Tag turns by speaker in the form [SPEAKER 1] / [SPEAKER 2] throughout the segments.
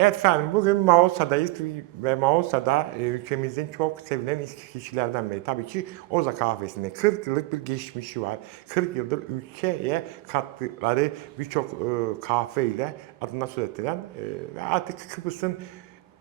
[SPEAKER 1] Efendim bugün Maosa'dayız ve Maosa'da e, ülkemizin çok sevilen kişilerden biri. Tabii ki Oza kahvesinde 40 yıllık bir geçmişi var. 40 yıldır ülkeye kattıkları birçok e, kahve ile adına söz ettiren e, ve artık Kıbrıs'ın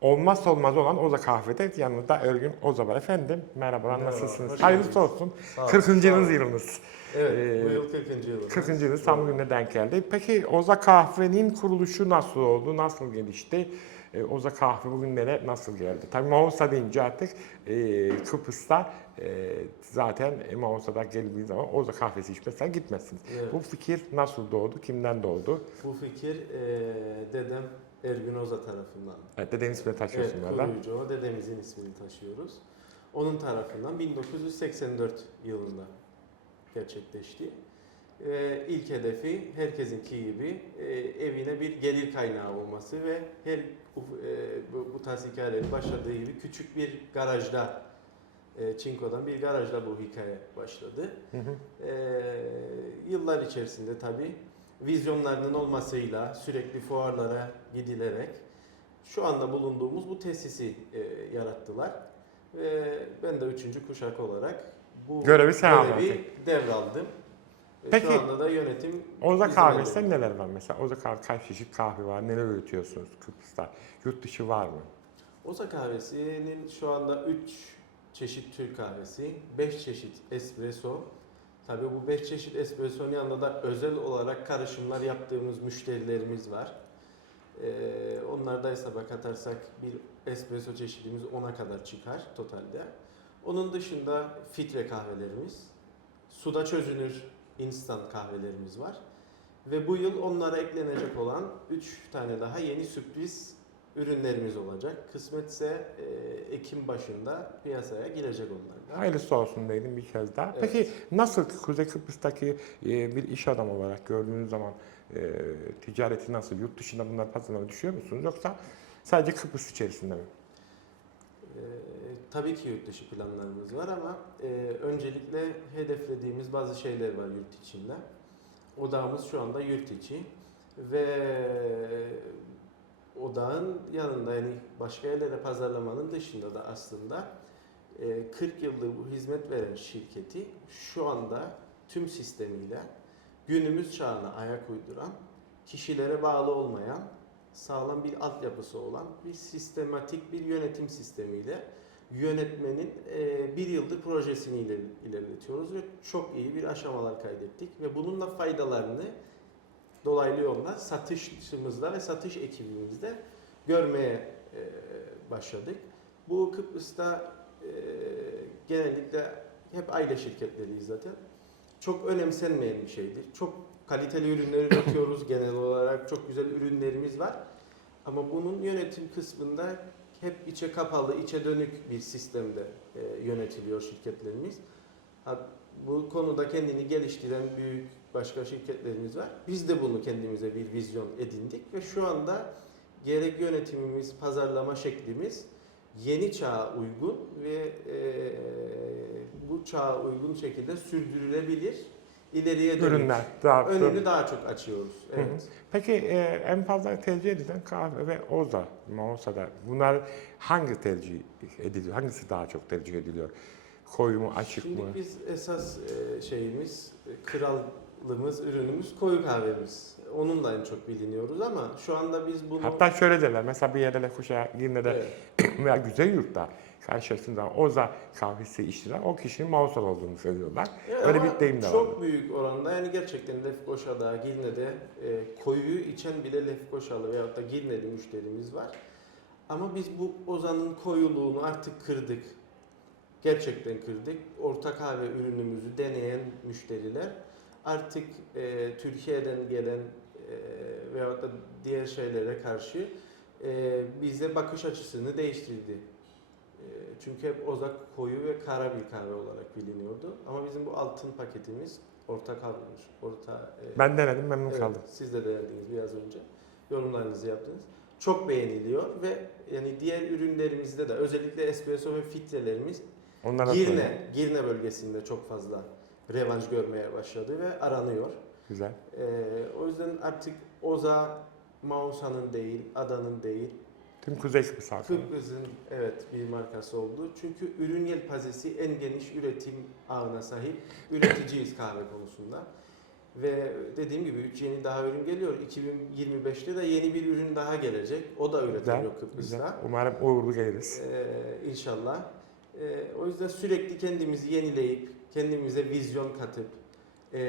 [SPEAKER 1] olmazsa olmaz olan Oza kahvede yanında Örgün Oza var. Efendim merhabalar
[SPEAKER 2] Merhaba,
[SPEAKER 1] nasılsınız? Hayırlısı olsun.
[SPEAKER 2] Sağ olun,
[SPEAKER 1] 40.
[SPEAKER 2] sağ
[SPEAKER 1] yılınız yılınız.
[SPEAKER 2] Evet,
[SPEAKER 1] Ee,
[SPEAKER 2] bu yıl 40. yılımız.
[SPEAKER 1] 40. yılı tam gününe denk geldi. Peki Oza Kahve'nin kuruluşu nasıl oldu, nasıl gelişti? Ee, Oza Kahve bugünlere nasıl geldi? Tabii Mausa deyince artık e, Kıbrıs'ta e, zaten Mausa'da geldiği zaman Oza Kahvesi içmezsen gitmezsiniz.
[SPEAKER 2] Evet.
[SPEAKER 1] Bu fikir nasıl doğdu, kimden doğdu?
[SPEAKER 2] Bu fikir e, dedem Ergün Oza tarafından.
[SPEAKER 1] Evet, dedenin ismini
[SPEAKER 2] Evet,
[SPEAKER 1] taşıyorsun galiba.
[SPEAKER 2] koruyucu o. Dedemizin ismini taşıyoruz. Onun tarafından 1984 yılında gerçekleşti. E, ilk hedefi herkesinki gibi e, evine bir gelir kaynağı olması ve her e, bu, bu tarz hikayelerin başladığı gibi küçük bir garajda e, Çinko'dan bir garajda bu hikaye başladı.
[SPEAKER 1] Hı hı.
[SPEAKER 2] Ee, yıllar içerisinde tabii vizyonlarının olmasıyla sürekli fuarlara gidilerek şu anda bulunduğumuz bu tesisi e, yarattılar. Ve ben de üçüncü kuşak olarak bu
[SPEAKER 1] Görevi sen
[SPEAKER 2] görevi devraldım. Ve
[SPEAKER 1] Peki,
[SPEAKER 2] şu anda da yönetim
[SPEAKER 1] Oza Kahvesi'nde neler var mesela? Oza Kahve kaç çeşit kahve var? Neler üretiyorsunuz Kıbrıs'ta? Yurt dışı var mı?
[SPEAKER 2] Oza kahvesinin şu anda 3 çeşit Türk kahvesi, 5 çeşit espresso. Tabii bu 5 çeşit espresso'nun yanında da özel olarak karışımlar yaptığımız müşterilerimiz var. Ee, onları da hesaba katarsak bir espresso çeşidimiz 10'a kadar çıkar totalde. Onun dışında filtre kahvelerimiz, suda çözünür instant kahvelerimiz var. Ve bu yıl onlara eklenecek olan 3 tane daha yeni sürpriz ürünlerimiz olacak. Kısmetse e, Ekim başında piyasaya girecek onlar da.
[SPEAKER 1] Hayırlısı olsun dedim bir kez daha.
[SPEAKER 2] Evet.
[SPEAKER 1] Peki nasıl Kuzey Kıbrıs'taki e, bir iş adamı olarak gördüğünüz zaman e, ticareti nasıl? Yurt dışında bunlar pazarına düşüyor musunuz? Yoksa sadece Kıbrıs içerisinde mi?
[SPEAKER 2] E, tabii ki yurt dışı planlarımız var ama e, öncelikle hedeflediğimiz bazı şeyler var yurt içinde. Odağımız şu anda yurt içi ve odağın yanında yani başka yerlere pazarlamanın dışında da aslında e, 40 yıldır bu hizmet veren şirketi şu anda tüm sistemiyle günümüz çağına ayak uyduran, kişilere bağlı olmayan, sağlam bir altyapısı olan bir sistematik bir yönetim sistemiyle yönetmenin e, bir yıldır projesini iler- ilerletiyoruz ve çok iyi bir aşamalar kaydettik ve bununla faydalarını dolaylı yolda satışımızda ve satış ekibimizde görmeye e, başladık. Bu Kıbrıs'ta e, genellikle hep aile şirketleriyiz zaten. Çok önemsenmeyen bir şeydir. Çok kaliteli ürünler üretiyoruz genel olarak. Çok güzel ürünlerimiz var. Ama bunun yönetim kısmında hep içe kapalı, içe dönük bir sistemde e, yönetiliyor şirketlerimiz. Bu konuda kendini geliştiren büyük başka şirketlerimiz var. Biz de bunu kendimize bir vizyon edindik ve şu anda gerek yönetimimiz, pazarlama şeklimiz yeni çağa uygun ve e, bu çağa uygun şekilde sürdürülebilir ileriye dönük
[SPEAKER 1] Ürünler. Daha,
[SPEAKER 2] önünü daha çok açıyoruz.
[SPEAKER 1] Hı hı.
[SPEAKER 2] Evet.
[SPEAKER 1] Peki e, en fazla tercih edilen kahve ve Oza, Mausa'da bunlar hangi tercih ediliyor? Hangisi daha çok tercih ediliyor? Koyu mu, açık
[SPEAKER 2] Şimdi
[SPEAKER 1] mı?
[SPEAKER 2] biz esas e, şeyimiz, e, krallığımız, ürünümüz koyu kahvemiz. Onunla en çok biliniyoruz ama şu anda biz bunu...
[SPEAKER 1] Hatta şöyle derler, mesela bir yerde Lefkoşa, Girne'de
[SPEAKER 2] Evet.
[SPEAKER 1] veya güzel yurtta karşılaştığında Oza kahvesi içtiler, o kişinin Mausa'lı olduğunu söylüyorlar.
[SPEAKER 2] Evet,
[SPEAKER 1] Öyle
[SPEAKER 2] ama
[SPEAKER 1] bir deyim de var.
[SPEAKER 2] Çok büyük oranda yani gerçekten Lefkoşa'da, Girne'de e, koyuyu içen bile Lefkoşalı veyahut da Girne'li müşterimiz var. Ama biz bu ozanın koyuluğunu artık kırdık. Gerçekten kırdık. Orta kahve ürünümüzü deneyen müşteriler artık e, Türkiye'den gelen e, veyahut da diğer şeylere karşı e, bize bakış açısını değiştirdi. E, Çünkü hep Ozak koyu ve kara bir kahve olarak biliniyordu. Ama bizim bu altın paketimiz orta kalmış. Orta e,
[SPEAKER 1] Ben denedim, memnun
[SPEAKER 2] evet,
[SPEAKER 1] kaldım.
[SPEAKER 2] Siz de denediniz biraz önce. Yorumlarınızı yaptınız. Çok beğeniliyor ve yani diğer ürünlerimizde de özellikle espresso ve filtrelerimiz
[SPEAKER 1] Onlara
[SPEAKER 2] Girne, Girne bölgesinde çok fazla revanş görmeye başladı ve aranıyor.
[SPEAKER 1] Güzel.
[SPEAKER 2] Ee, o yüzden artık Oza Mausa'nın değil, Adanın değil,
[SPEAKER 1] Tüm Kuzey Kıbrıs.
[SPEAKER 2] Kıbrıs'ın evet bir markası oldu. Çünkü ürün yelpazesi en geniş üretim ağına sahip üreticiyiz kahve konusunda. Ve dediğim gibi 3 yeni daha ürün geliyor. 2025'te de yeni bir ürün daha gelecek. O da üretiliyor
[SPEAKER 1] güzel.
[SPEAKER 2] Kıbrıs'ta.
[SPEAKER 1] Umarım uğurlu geliriz.
[SPEAKER 2] Ee, inşallah. Ee, o yüzden sürekli kendimizi yenileyip, kendimize vizyon katıp, e,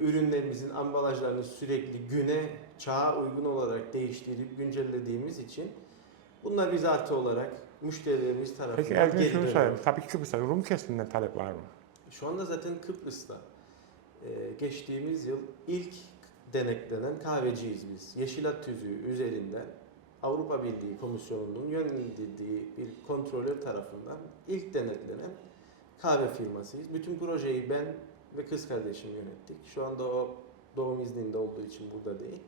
[SPEAKER 2] ürünlerimizin ambalajlarını sürekli güne, çağa uygun olarak değiştirip güncellediğimiz için bunlar bize artı olarak müşterilerimiz tarafından
[SPEAKER 1] Peki
[SPEAKER 2] geri
[SPEAKER 1] şunu
[SPEAKER 2] dönüyor.
[SPEAKER 1] sorayım. Tabii ki Kıbrıs'ta Rum kesiminden talep var mı?
[SPEAKER 2] Şu anda zaten Kıbrıs'ta e, geçtiğimiz yıl ilk denetlenen kahveciyiz biz. Yeşilat tüzüğü üzerinden Avrupa Birliği Komisyonu'nun yönlendirdiği bir kontrolör tarafından ilk denetlenen kahve firmasıyız. Bütün projeyi ben ve kız kardeşim yönettik. Şu anda o doğum izninde olduğu için burada değil.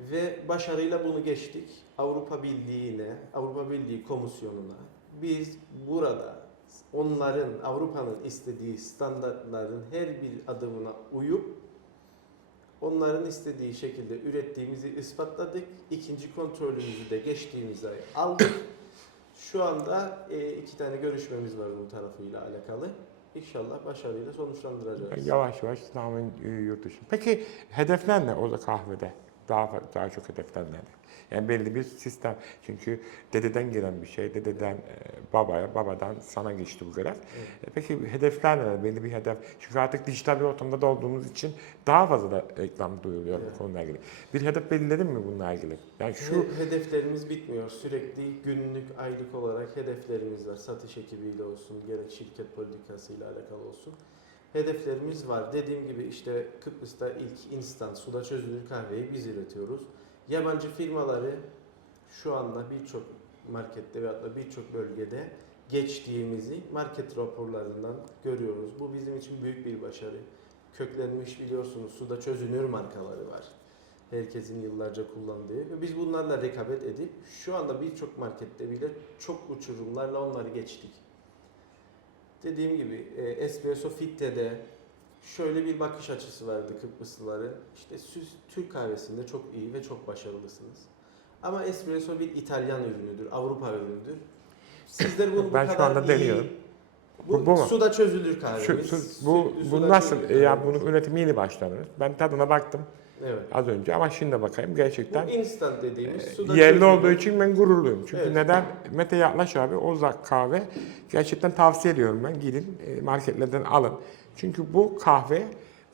[SPEAKER 2] Ve başarıyla bunu geçtik. Avrupa Birliği'ne, Avrupa Birliği Komisyonu'na biz burada onların Avrupa'nın istediği standartların her bir adımına uyup onların istediği şekilde ürettiğimizi ispatladık. İkinci kontrolümüzü de geçtiğimiz ay aldık. Şu anda e, iki tane görüşmemiz var bu tarafıyla alakalı. İnşallah başarıyla sonuçlandıracağız.
[SPEAKER 1] Yavaş yavaş tamamen yurt dışı. Peki hedefler ne o da kahvede? Daha daha çok hedefler ne? Yani belli bir sistem. Çünkü dededen gelen bir şey. Dededen e, babaya, babadan sana geçti bu görev.
[SPEAKER 2] Evet.
[SPEAKER 1] E, Peki hedefler neler? Belli bir hedef. Çünkü artık dijital bir ortamda da olduğumuz için daha fazla da reklam duyuluyor
[SPEAKER 2] Evet.
[SPEAKER 1] bu konuyla ilgili. Bir hedef belirledin mi bununla ilgili? Yani şu
[SPEAKER 2] He- hedeflerimiz bitmiyor. Sürekli günlük, aylık olarak hedeflerimiz var. Satış ekibiyle olsun, gerek şirket politikasıyla alakalı olsun. Hedeflerimiz var. Dediğim gibi işte Kıbrıs'ta ilk instant suda çözülür kahveyi biz üretiyoruz. Yabancı firmaları şu anda birçok markette ve hatta birçok bölgede geçtiğimizi market raporlarından görüyoruz. Bu bizim için büyük bir başarı. Köklenmiş biliyorsunuz suda çözünür markaları var herkesin yıllarca kullandığı ve biz bunlarla rekabet edip şu anda birçok markette bile çok uçurumlarla onları geçtik. Dediğim gibi e, Espresso Fitte'de şöyle bir bakış açısı vardı Kıbrıslıların. İşte siz Türk kahvesinde çok iyi ve çok başarılısınız. Ama espresso bir İtalyan ürünüdür, Avrupa ürünüdür. Sizler bunu bu
[SPEAKER 1] Ben şu
[SPEAKER 2] kadar
[SPEAKER 1] anda
[SPEAKER 2] iyi-
[SPEAKER 1] deniyorum.
[SPEAKER 2] Bu,
[SPEAKER 1] Bu- bu mu?
[SPEAKER 2] suda çözülür kahvemiz.
[SPEAKER 1] şu, şu- bu,
[SPEAKER 2] Sütlü
[SPEAKER 1] bu nasıl? Ya bunun üretimi yeni başladınız. Ben tadına baktım
[SPEAKER 2] Evet.
[SPEAKER 1] az önce ama şimdi bakayım gerçekten
[SPEAKER 2] Bu instant dediğimiz
[SPEAKER 1] e,
[SPEAKER 2] suda
[SPEAKER 1] yerli
[SPEAKER 2] çözülür.
[SPEAKER 1] olduğu için ben gururluyum. Çünkü
[SPEAKER 2] Evet.
[SPEAKER 1] neden? Mete Yaklaş abi Ozak kahve gerçekten tavsiye ediyorum ben. Gidin e, marketlerden alın. Çünkü bu kahve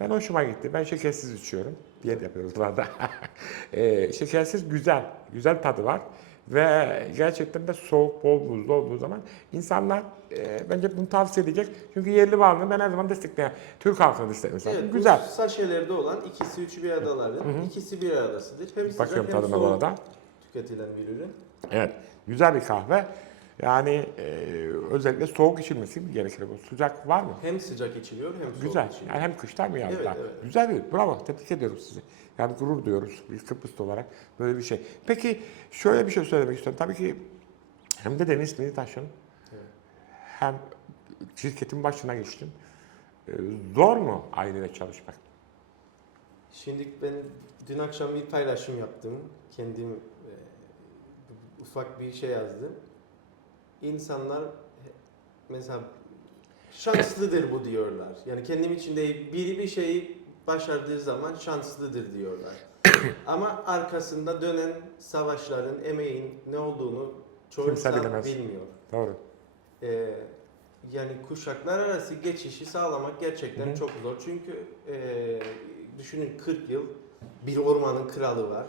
[SPEAKER 1] ben hoşuma gitti. Ben şekersiz içiyorum. Diyet yapıyoruz burada. e, şekersiz güzel. Güzel tadı var. Ve gerçekten de soğuk, bol buzlu olduğu zaman insanlar e, bence bunu tavsiye edecek. Çünkü yerli varlığını ben her zaman destekleyen Türk halkını desteklemek lazım.
[SPEAKER 2] Evet,
[SPEAKER 1] Güzel.
[SPEAKER 2] bu saşelerde olan ikisi üçü bir adaların ikisi bir aradasıdır. Hem sıcak
[SPEAKER 1] Bakıyorum
[SPEAKER 2] hem
[SPEAKER 1] tadına bu
[SPEAKER 2] soğuk
[SPEAKER 1] arada.
[SPEAKER 2] tüketilen bir ürün.
[SPEAKER 1] Evet. Güzel bir kahve. Yani e, özellikle soğuk içilmesi gerekir. Bu sıcak var mı?
[SPEAKER 2] Hem sıcak içiliyor hem soğuk
[SPEAKER 1] Güzel.
[SPEAKER 2] içiliyor.
[SPEAKER 1] Yani hem kışta hem yazda.
[SPEAKER 2] Evet, evet.
[SPEAKER 1] Güzel bir. Bravo. Tebrik ediyorum sizi. Yani gurur duyuyoruz bir Kıbrıslı olarak böyle bir şey. Peki şöyle bir şey söylemek istiyorum. Tabii ki hem de Deniz ismini taşın
[SPEAKER 2] Evet.
[SPEAKER 1] hem şirketin başına geçtin. E, zor mu ailede çalışmak?
[SPEAKER 2] Şimdi ben dün akşam bir paylaşım yaptım. Kendim e, ufak bir şey yazdım. İnsanlar mesela şanslıdır bu diyorlar. Yani kendim için değil, biri bir şeyi başardığı zaman şanslıdır diyorlar. Ama arkasında dönen savaşların, emeğin ne olduğunu çoğu
[SPEAKER 1] Kimse
[SPEAKER 2] insan
[SPEAKER 1] bilemez.
[SPEAKER 2] bilmiyor.
[SPEAKER 1] Doğru.
[SPEAKER 2] Ee, yani kuşaklar arası geçişi sağlamak gerçekten
[SPEAKER 1] Hı hı.
[SPEAKER 2] çok zor. Çünkü e, düşünün 40 yıl bir ormanın kralı var.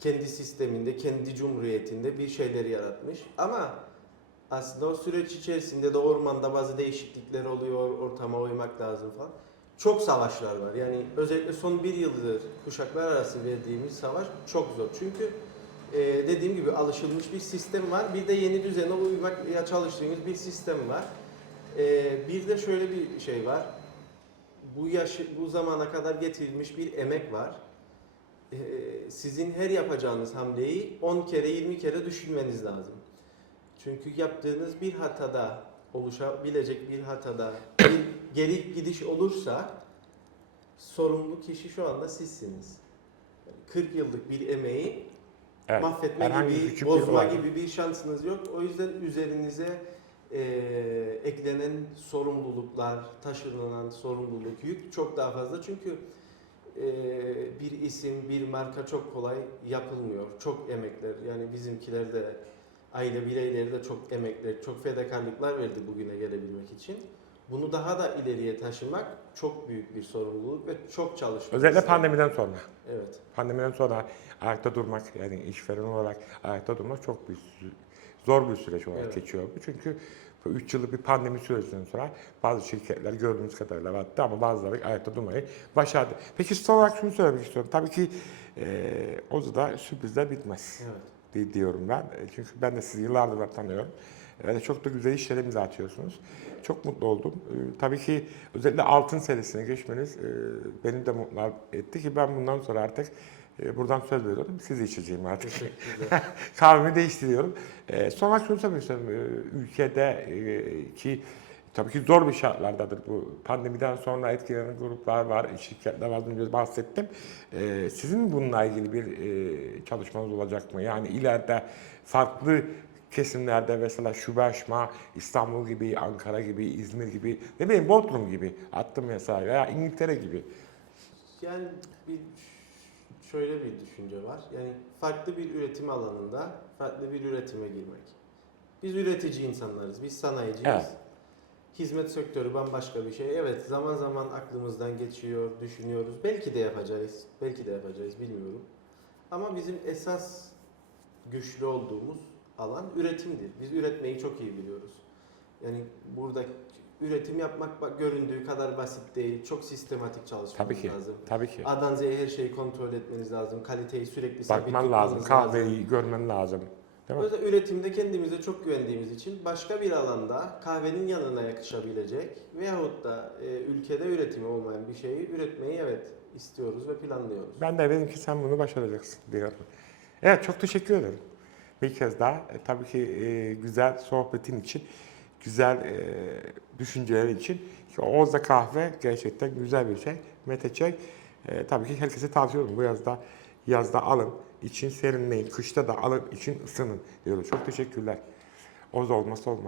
[SPEAKER 2] Kendi sisteminde, kendi cumhuriyetinde bir şeyleri yaratmış. Ama aslında o süreç içerisinde de ormanda bazı değişiklikler oluyor, ortama uymak lazım falan. Çok savaşlar var. Yani özellikle son bir yıldır kuşaklar arası verdiğimiz savaş çok zor. Çünkü e, dediğim gibi alışılmış bir sistem var. Bir de yeni düzene uymaya çalıştığımız bir sistem var. E, bir de şöyle bir şey var. Bu yaş bu zamana kadar getirilmiş bir emek var. E, sizin her yapacağınız hamleyi 10 kere 20 kere düşünmeniz lazım. Çünkü yaptığınız bir hatada oluşabilecek bir hatada bir geri gidiş olursa sorumlu kişi şu anda sizsiniz. 40 yıllık bir emeği
[SPEAKER 1] Evet,
[SPEAKER 2] mahvetme
[SPEAKER 1] herhangi
[SPEAKER 2] gibi,
[SPEAKER 1] bir
[SPEAKER 2] bozma
[SPEAKER 1] olay.
[SPEAKER 2] gibi bir şansınız yok. O yüzden üzerinize e, eklenen sorumluluklar, taşınılan sorumluluk, yük çok daha fazla. Çünkü e, bir isim, bir marka çok kolay yapılmıyor. Çok emekler, yani bizimkiler de, aile bireyleri de çok emekler, çok fedakarlıklar verdi bugüne gelebilmek için. Bunu daha da ileriye taşımak çok büyük bir sorumluluk ve çok çalışmak.
[SPEAKER 1] Özellikle
[SPEAKER 2] ister.
[SPEAKER 1] pandemiden sonra.
[SPEAKER 2] Evet.
[SPEAKER 1] Pandemiden sonra ayakta durmak yani işveren olarak ayakta durmak çok büyük zor bir süreç olarak
[SPEAKER 2] Evet.
[SPEAKER 1] geçiyor. Çünkü 3 yıllık bir pandemi sürecinden sonra bazı şirketler gördüğümüz kadarıyla battı ama bazıları ayakta durmayı başardı. Peki son olarak şunu söylemek istiyorum. Tabii ki e, Ozu'da sürprizler bitmez
[SPEAKER 2] Evet.
[SPEAKER 1] Di- diyorum ben. E, Çünkü ben de sizi yıllardır tanıyorum. Ve çok da güzel işlere imza atıyorsunuz. Çok mutlu oldum. E, tabii ki özellikle altın serisine geçmeniz e, beni de mutlu etti ki ben bundan sonra artık e, buradan söz veriyorum. Sizi içeceğim artık. Kahvemi değiştiriyorum. E, son olarak şunu söylemek istiyorum. E, ülkede e, ki tabii ki zor bir şartlardadır bu. Pandemiden sonra etkilenen gruplar var, şirketler var. Önce bahsettim. E, sizin bununla ilgili bir e, çalışmanız olacak mı? Yani ileride farklı kesimlerde mesela şube açma, İstanbul gibi, Ankara gibi, İzmir gibi, ne bileyim Bodrum gibi attım mesela veya İngiltere gibi.
[SPEAKER 2] Yani bir şöyle bir düşünce var. Yani farklı bir üretim alanında farklı bir üretime girmek. Biz üretici insanlarız, biz sanayiciyiz.
[SPEAKER 1] Evet.
[SPEAKER 2] Hizmet sektörü bambaşka bir şey. Evet zaman zaman aklımızdan geçiyor, düşünüyoruz. Belki de yapacağız, belki de yapacağız bilmiyorum. Ama bizim esas güçlü olduğumuz alan üretimdir. Biz üretmeyi çok iyi biliyoruz. Yani burada üretim yapmak bak göründüğü kadar basit değil. Çok sistematik çalışmanız
[SPEAKER 1] Tabii ki.
[SPEAKER 2] lazım.
[SPEAKER 1] Tabii ki.
[SPEAKER 2] A'dan Z'ye her şeyi kontrol etmeniz lazım. Kaliteyi sürekli sabit
[SPEAKER 1] Bakman lazım, kahveyi görmen lazım. Değil
[SPEAKER 2] O
[SPEAKER 1] mi?
[SPEAKER 2] yüzden üretimde kendimize çok güvendiğimiz için başka bir alanda kahvenin yanına yakışabilecek veyahut da e, ülkede üretimi olmayan bir şeyi üretmeyi evet istiyoruz ve planlıyoruz.
[SPEAKER 1] Ben de eminim ki sen bunu başaracaksın diyorum. Evet çok teşekkür ederim. Bir kez daha e, tabii ki e, güzel sohbetin için, güzel e, düşünceler için. Ki Oğuz'da kahve gerçekten güzel bir şey. Mete Çek e, tabii ki herkese tavsiye ediyorum. Bu yazda yazda alın, için serinleyin. Kışta da alın, için ısının diyoruz. Çok teşekkürler. Oğuz olmazsa olmaz.